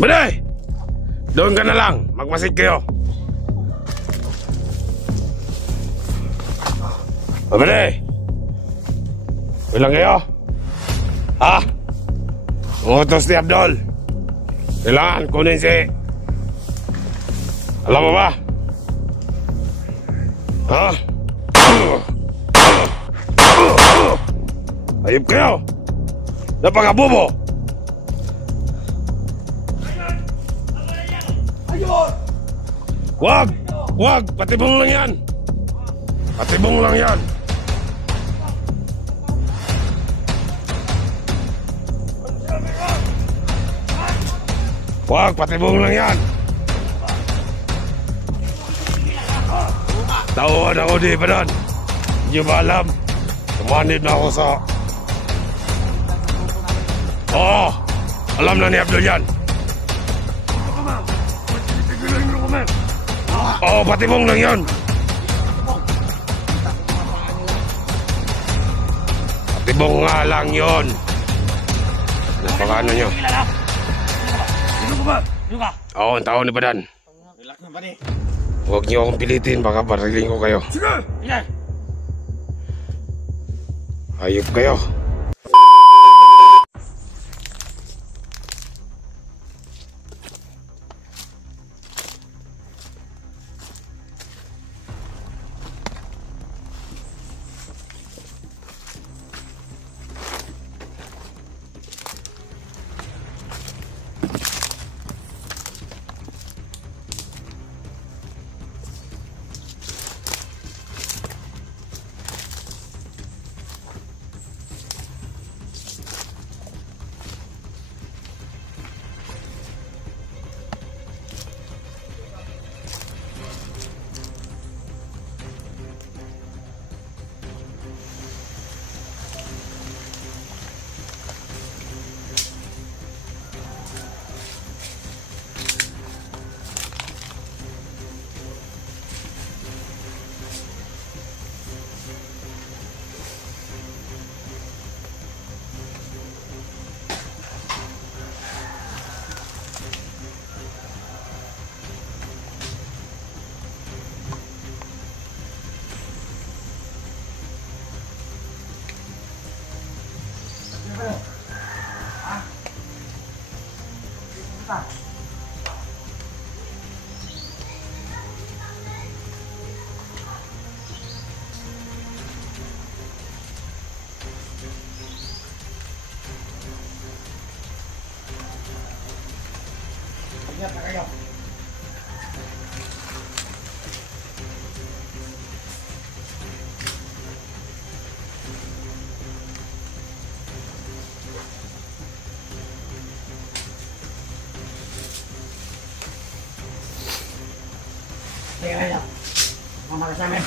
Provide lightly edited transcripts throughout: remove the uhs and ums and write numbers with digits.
Bede! Doon ka na lang. Magmasid kayo. Bede! Bilang kayo? Ha? Utos ni Abdul. Kailangan kunin si... Alam mo ba? Ha? Ayop kayo! Napakabobo! Wag! Wag! Patibong lang yan! Patibong lang yan! Wag! Patibong lang yan! Tawad ako di ba doon? Hindi ba alam? Tumanid na ako sa... Oo! Alam na ni Abdul yan! Oo, patibong lang yan! Patibong nga lang yun! Napakano nyo? Sino ko ba? Sino ka? Oo, ang tao ni Badan. Relax na pare. Huwag niyo akong pilitin, baka bariling ko kayo. Sige! Sige! Ayop kayo. Ingat na kayo. Sige kayo. Mama ka sa amin.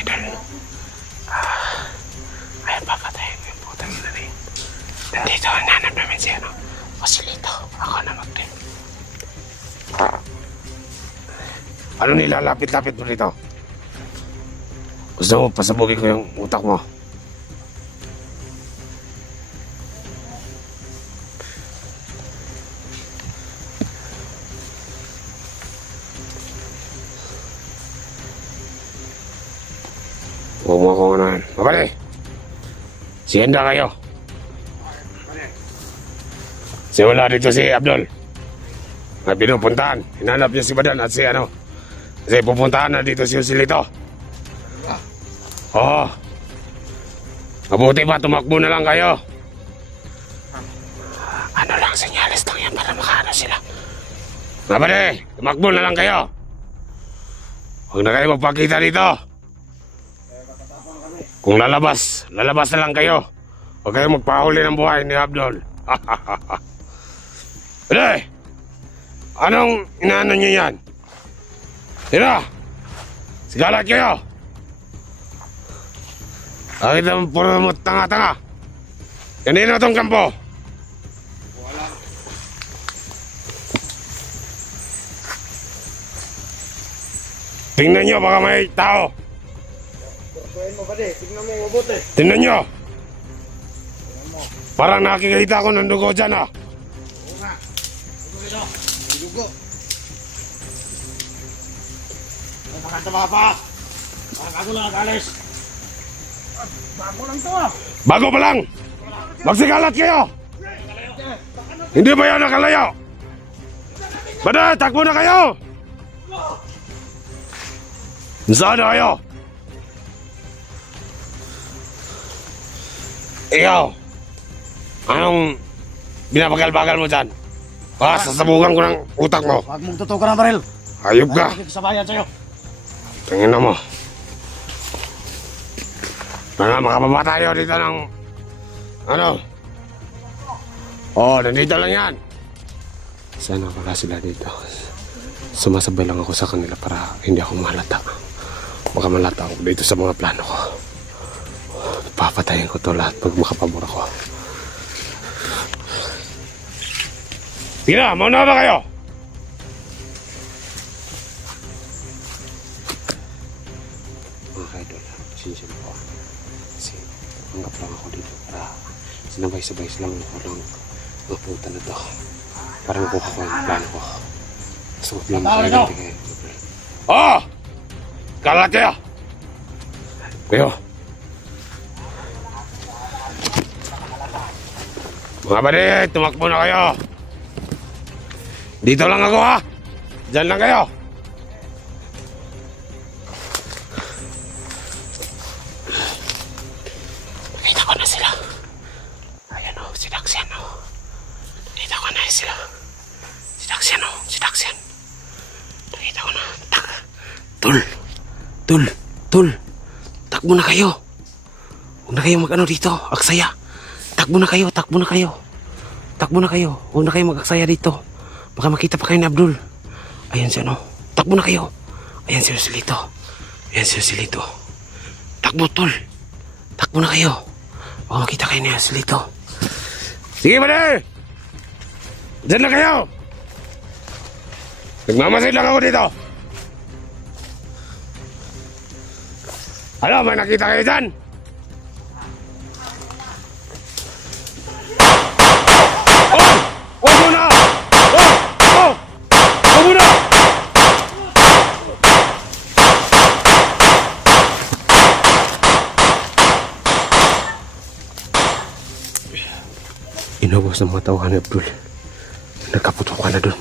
idol. Ayan, papatayin ko yung putang ina rin. Nandito, nanap namin si ano. Osilito, ako na mag-trip. Ano nilalapit-lapit mo dito? Gusto mo pasabugin ko yung utak mo? Huwag mo akong anahan. Mabali! Sihanda kayo. Simula dito si Abdul. Na pinupuntahan. Hinanap niya si Badan at si ano. Kasi pupuntahan na dito si Joselito. Oo. Mabuti pa, tumakbo na lang kayo. Ano lang, senyales lang yan para makaano sila. Mabali! Tumakbo na lang kayo. Huwag na kayo magpakita dito. Kung lalabas na lang kayo. Huwag kayo magpahuli ng buhay ni Abdul. Bale! Anong inaano nyo yan? Tira! Sigalat kayo! Bakit naman puro mo tanga-tanga? Kanino itong kampo? Wala. Tingnan nyo, baka may tao. Tingnan nyo. Parang nakikita ko ng dugo dyan, ah. Oo nga. Dugo dito. May dugo. Ay, makatama pa. Bago lang nag-alis. Bago lang to, ah. Bago pa lang. Magsigalat kayo. Hindi ba yan nakalayo? Bada, takbo na kayo. Saan na kayo? Ikaw, anong binabagal-bagal mo dyan? Sasabukan ko ng utak mo. Huwag mong tutukan ng baril. Hayop ka. Sabayan sa'yo. Tingin na mo. Makababa tayo dito ng... Ano? Oh, nandito lang yan. Sana wala sila dito. Sumasabay lang ako sa kanila para hindi ako malata. Baka malata ako dito sa mga plano ko. Papatayin ko to lahat pag makapabor ako. Sige na, mauna ba kayo? Mga kaidol, pasensya na po. Kasi anggap lang ako dito para sinabay-sabay lang ako ng maputa na to. Para makuha ko yung plano ko. Gusto ko lang makaganti kayo. Oh! Kalat kayo! Kayo! Mga bari, tumakbo na kayo! Dito lang ako, ha? Diyan lang kayo! Nakita ko na sila. Ayan o, si Daxian o. Nakita ko na sila. Si Daxian o, si Daxian. Nakita ko na. Tol. Takbo na kayo. Huwag na kayo mag-ano dito. Aksaya. Takbo na kayo. Huwag na kayo mag-aksaya dito. Baka makita pa kayo ni Abdul. Ayan siya, no? Takbo na kayo. Ayan si Joselito. Takbo, tol. Takbo na kayo. Baka makita kayo ni Joselito. Sige, bari! Diyan lang kayo! Nagmamasid lang ako dito! Ano, may nakita kayo dyan? Oh! Huwag mo na! Oh! Huwag mo na! Inubos ng mga tawahan ni Abdul. Nagkaputukan na dun.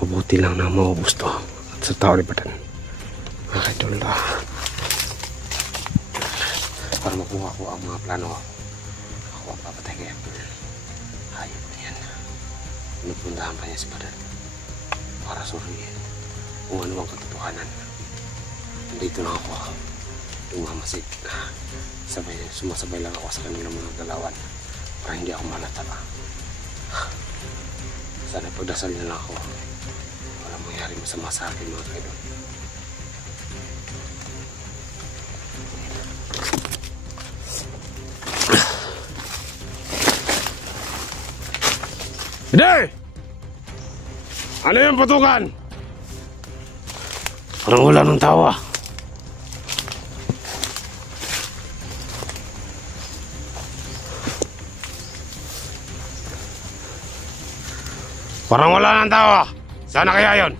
Mabuti lang na maubos to. At sa tao ni Badan. Mga idol na. Para makuha ko ang mga plano. Ako ang papatay kay Abdul. Hayop na yan. Napuntahan pa niya si Badan. Para suriin kung ano ang katotohanan. Nandito lang ako. Tumamasid. Sumasabay lang ako sa kanilang mga galawan. Para hindi ako malata pa. Sana pagdasal nila ako. Walang mangyari masama sa akin, mga kaidol. Hindi! Ano yung putukan? Parang wala ng tawa. Parang wala ng tawa. Sana kaya yun?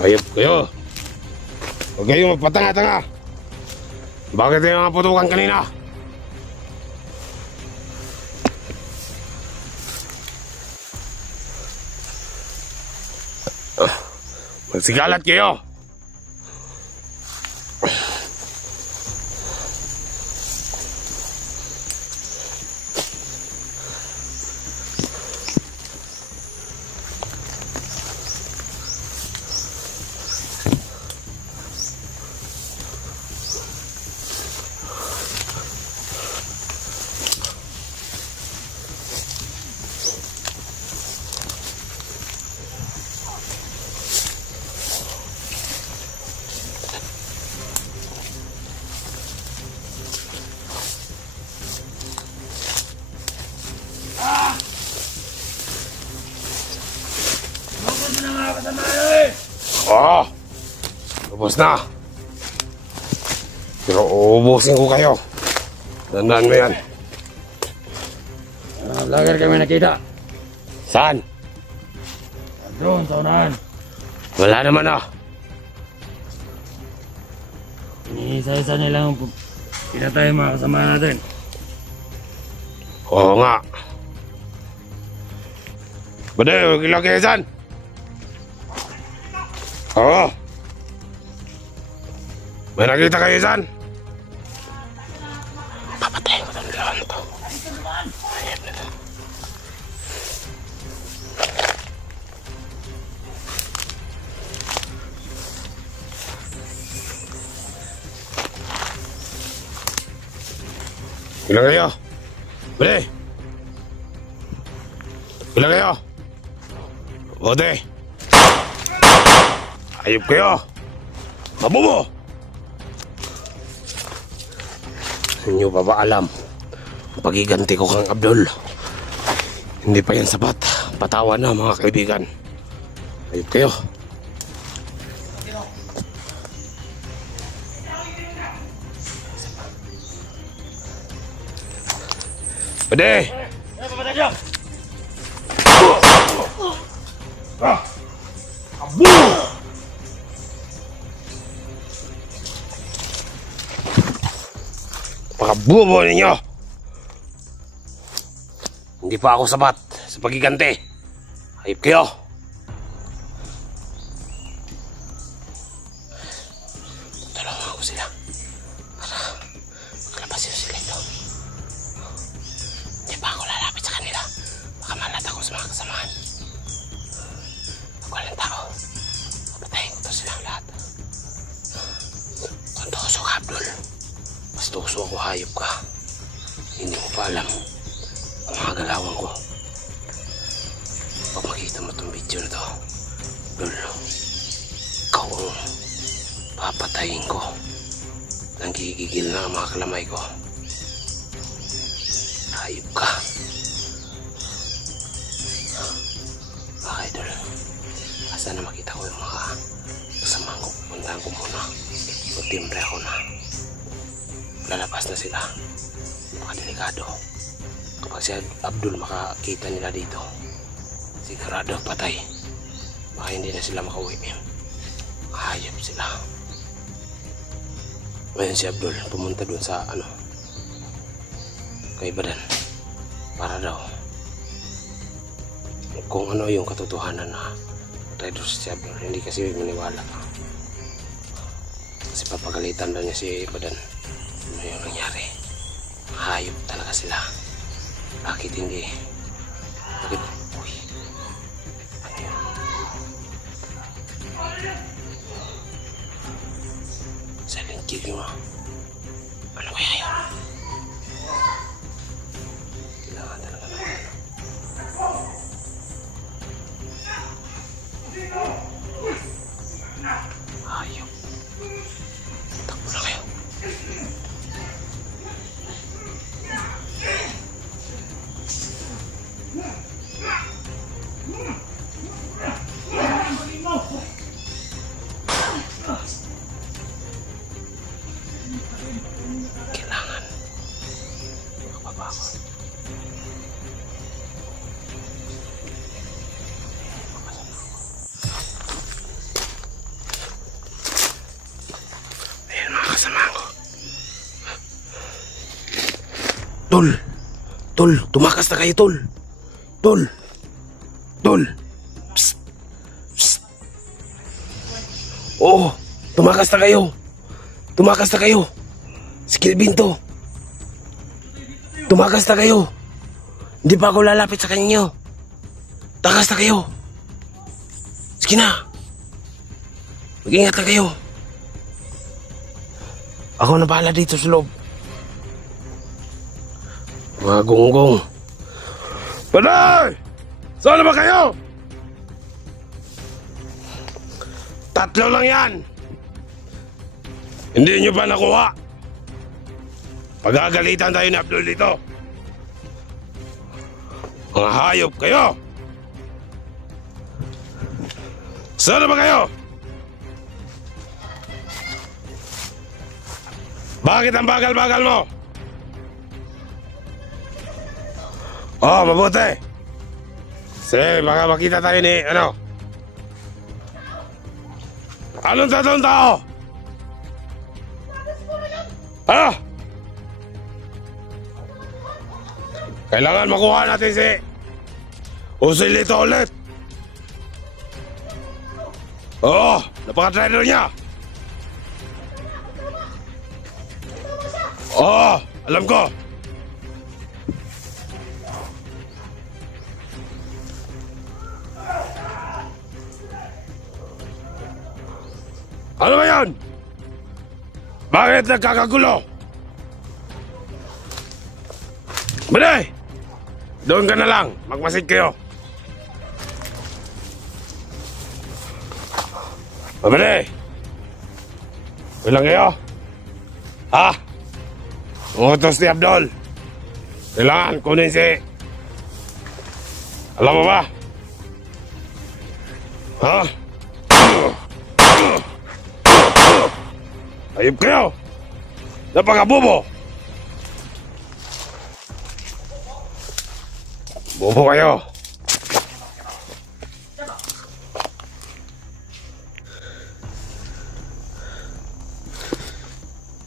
Ayop kayo. Huwag kayong magpatanga-tanga. Bakit yung mga putukan kanina? Magsigalat kayo. Oo. Ubus na. Pero uubusin ko kayo. Tandaan mo yan. Vlogger kami nakita. Saan? Doon, sa unahan. Wala naman ah. Isa-isa nilang pinatay yung mga kasama natin. Oo nga. Bade, huwag ilang kayo dyan. Oo. May nakita kayo dyan? Papatayin ko ng lawan to. Ayun na to. Ilang kayo? Bade. Ilang kayo? Bote. Ayop kayo. Mabubo. Hindi pa ba alam? Pagiganti ko kang Abdul. Hindi pa yan sapat. Patawan na mga kaibigan. Ayop kayo. Pwede. Pakabubo ninyo. Hindi pa ako sapat sa pagiganti. Ayop kayo. Tulungan ko sila para makalabas yun sila ito. Hindi pa ako lalapit sa kanila. Baka malat ako sa mga kasamahan. Pag walang tao, patayin ko to silang lahat. Kondoso ka, Abdul. Bastuso ako, hayop ka. Hindi mo pa alam ang mga galawan ko. Pag makita mo itong video na to, Abdul, ikaw ang papatayin ko. Nanggigigil na ang mga kalamay ko. Hayop ka. Mga idol, asa na makita ko yung mga kasamahan ko, pupuntahan ko muna. Magtimbre ako na. Lalabas na sila. Napakadelikado. Kapag si Abdul makakita nila dito, sigurado patay. Baka hindi na sila makauwi. Hayop sila. Ngayon si Abdul pumunta dun sa kay Badan para daw kung ano yung katotohanan na patay doon si Abdul. Hindi kasi maniwala. Kasi papagalitan daw niya si Badan. Ano yung nangyari? Hayop talaga sila. Bakit hindi? Bakit? Uy. Ano yun? Silent kill mo. Ano kaya yun? Kailangan talaga naman. Hayop. Takbo na kayo. ako. Ayan mga kasama ko. Tol! Tol! Tumakas na kayo, Tol! Tol! Tol! Psst! Psst! Oo! Tumakas na kayo! Tumakas na kayo! Si Kelvin to! Tumakas na kayo! Hindi pa ako lalapit sa kanyo! Takas na kayo! Sige na! Mag-ingat na kayo! Ako na bahala dito sa loob! Mga gonggong! Panay! Saan ba kayo? Tatlo lang yan! Hindi nyo ba nakuha? Pagagalitan tayo ni Abdul dito. Mga hayop kayo! Saan ba kayo? Bakit ang bagal-bagal mo? Oh, mabuti. Sige, baka makita tayo ni, Anong tatong tao? Ano? Kailangan makuha natin si Usilito ulit. Oo, napaka-trader niya. Oo, alam ko. Ano ba yan? Bakit nagkakagulo? Bade! Doon ka na lang. Magmasid kayo. Bade! Bilang kayo? Ha? Utos ni Abdul. Kailangan kunin si... Alam mo ba? Ha? Ayop kayo! Napaka-bobo! Bobo kayo!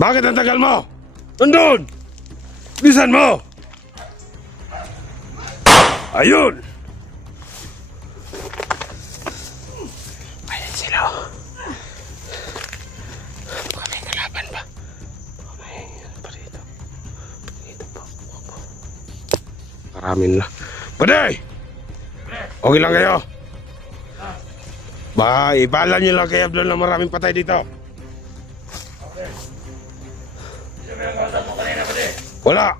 Bakit ang tagal mo? Nandun! Bisan mo! Ayun! Ayan sila. Baka may kalaban pa. Baka may ano pa dito. Dito pa. Karamin na. Paday! Okay lang kayo. Baka ipaalam nyo lang kay Abdul na maraming patay dito. Wala.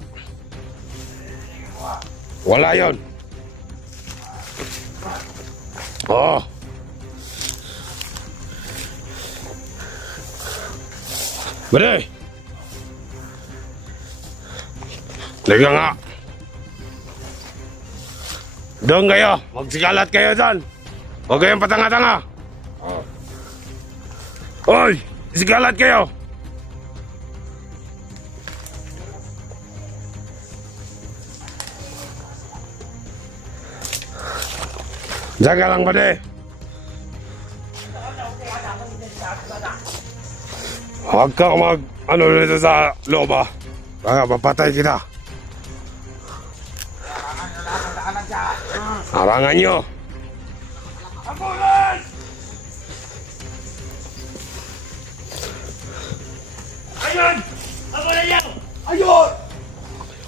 Wala yon. Oh. Bade. Lega nga. Doon kayo. Magsikalat kayo dyan. Huwag kayong patanga-tanga. Oh. Hoy! Sikalat kayo. Diyan ka lang, Bade. Huwag ka mag-ano dito sa loob, ha? Baka mapatay kita. Harangan nyo. Ayun! Abulan nyo! Ayun!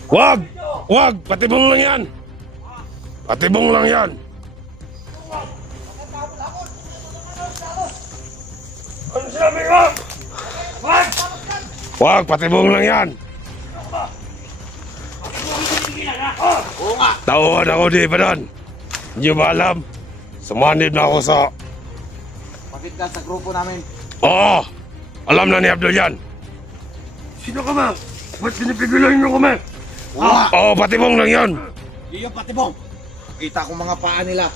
Wag! Wag! Patibong lang yan! Patibong lang yan! Ano sinabi ko? Wag! Wag! Patibong lang yan! Oo nga! Tawad ako di ba doon? Hindi ba alam? Sumanib na ako sa... Bakit ka sa grupo namin? Oo! Alam na ni Abdul yan! Sino ka ba? Ba't pinipigilan nyo kami? Oo nga. Oo! Patibong lang yan! Iyo patibong. Kita ko mga paa nila.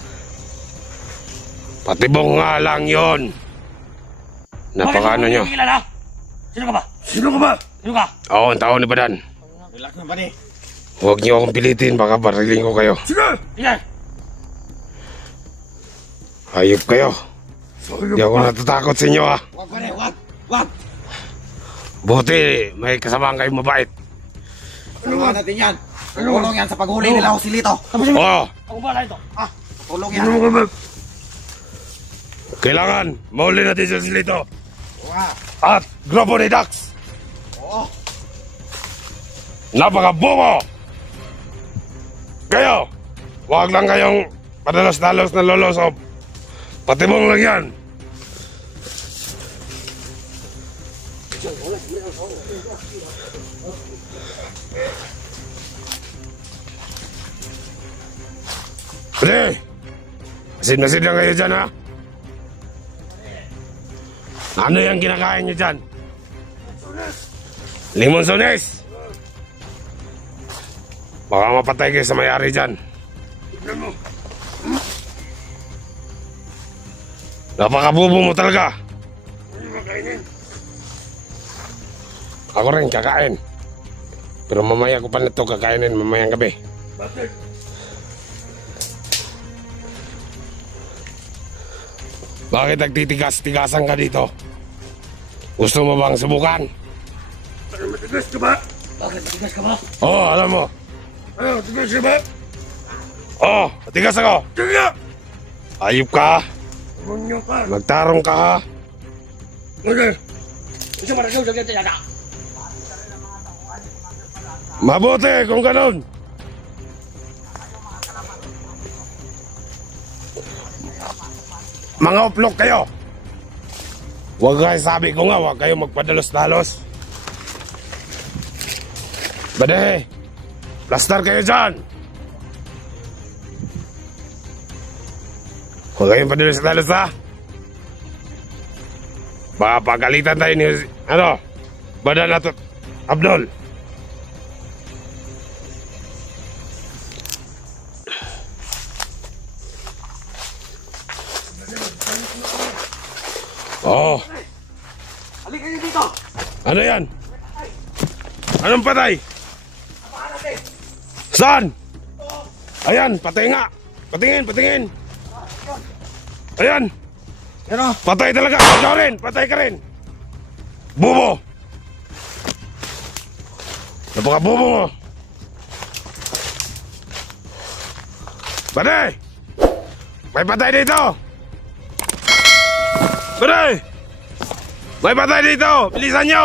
Patibong nga lang yon. Napakano nyo? Sino ka ba? Sino ka ba? Sino ka? Oo, ang tao ni Badan. Relax na ba ni? Huwag niyo akong pilitin, baka bariling ko kayo. Sige! Sige! Hayop kayo. Hindi ako natatakot sa inyo ha. Wag pare, wag! Wag! Buti, may kasamahan kayong mabait. Tulungan natin yan. Tulong yan sa paghuli nila ako si Lito. Oo, Ako ba ito? Ah, tulong yan. kailangan mahuli natin siya sila ito. Wow. At grupo ni Dax. Oo. Napakabungo! Kayo, huwag lang kayong padalos-dalos na lolosob. Patibong lang yan. Pre, masid-masid lang kayo dyan ha. Ano yung kinakain nyo dyan? Limonsones! Baka mapatay kayo sa may-ari dyan. Napakabubo mo talaga. Ako rin kakain. Pero mamaya ko pa na ito kakainin mamayang gabi. Bakit nagtitigas-tigasan ka dito? Gusto mo bang subukan? Matigas ka ba? Bakit matigas ka ba? Oo, alam mo. Ano, matigas ka ba? Oo, matigas ako. Sige! Ayop ka. Munyo ka. Magtarong ka ha. Okay. Isa maragaw sa ganito yata. Mabuti kung ganun. Mga uplok kayo. Huwag kayo, sabi ko nga, huwag kayo magpadalos-dalos. Bade, plaster kayo dyan. Huwag kayong padalos-dalos ha. Baka pagalitan tayo ni, Badan at Abdul. Oh, Halika kayo dito! ano yan? Anong patay? Apahan natin! Saan? Ayan, patay nga. Patingin, patingin. Ayan, Ano? patay talaga. Ikaw rin, patay ka rin. Bubo. Napaka-bubo mo. Patay! May patay dito! Patay! May patay dito! Bilisan nyo!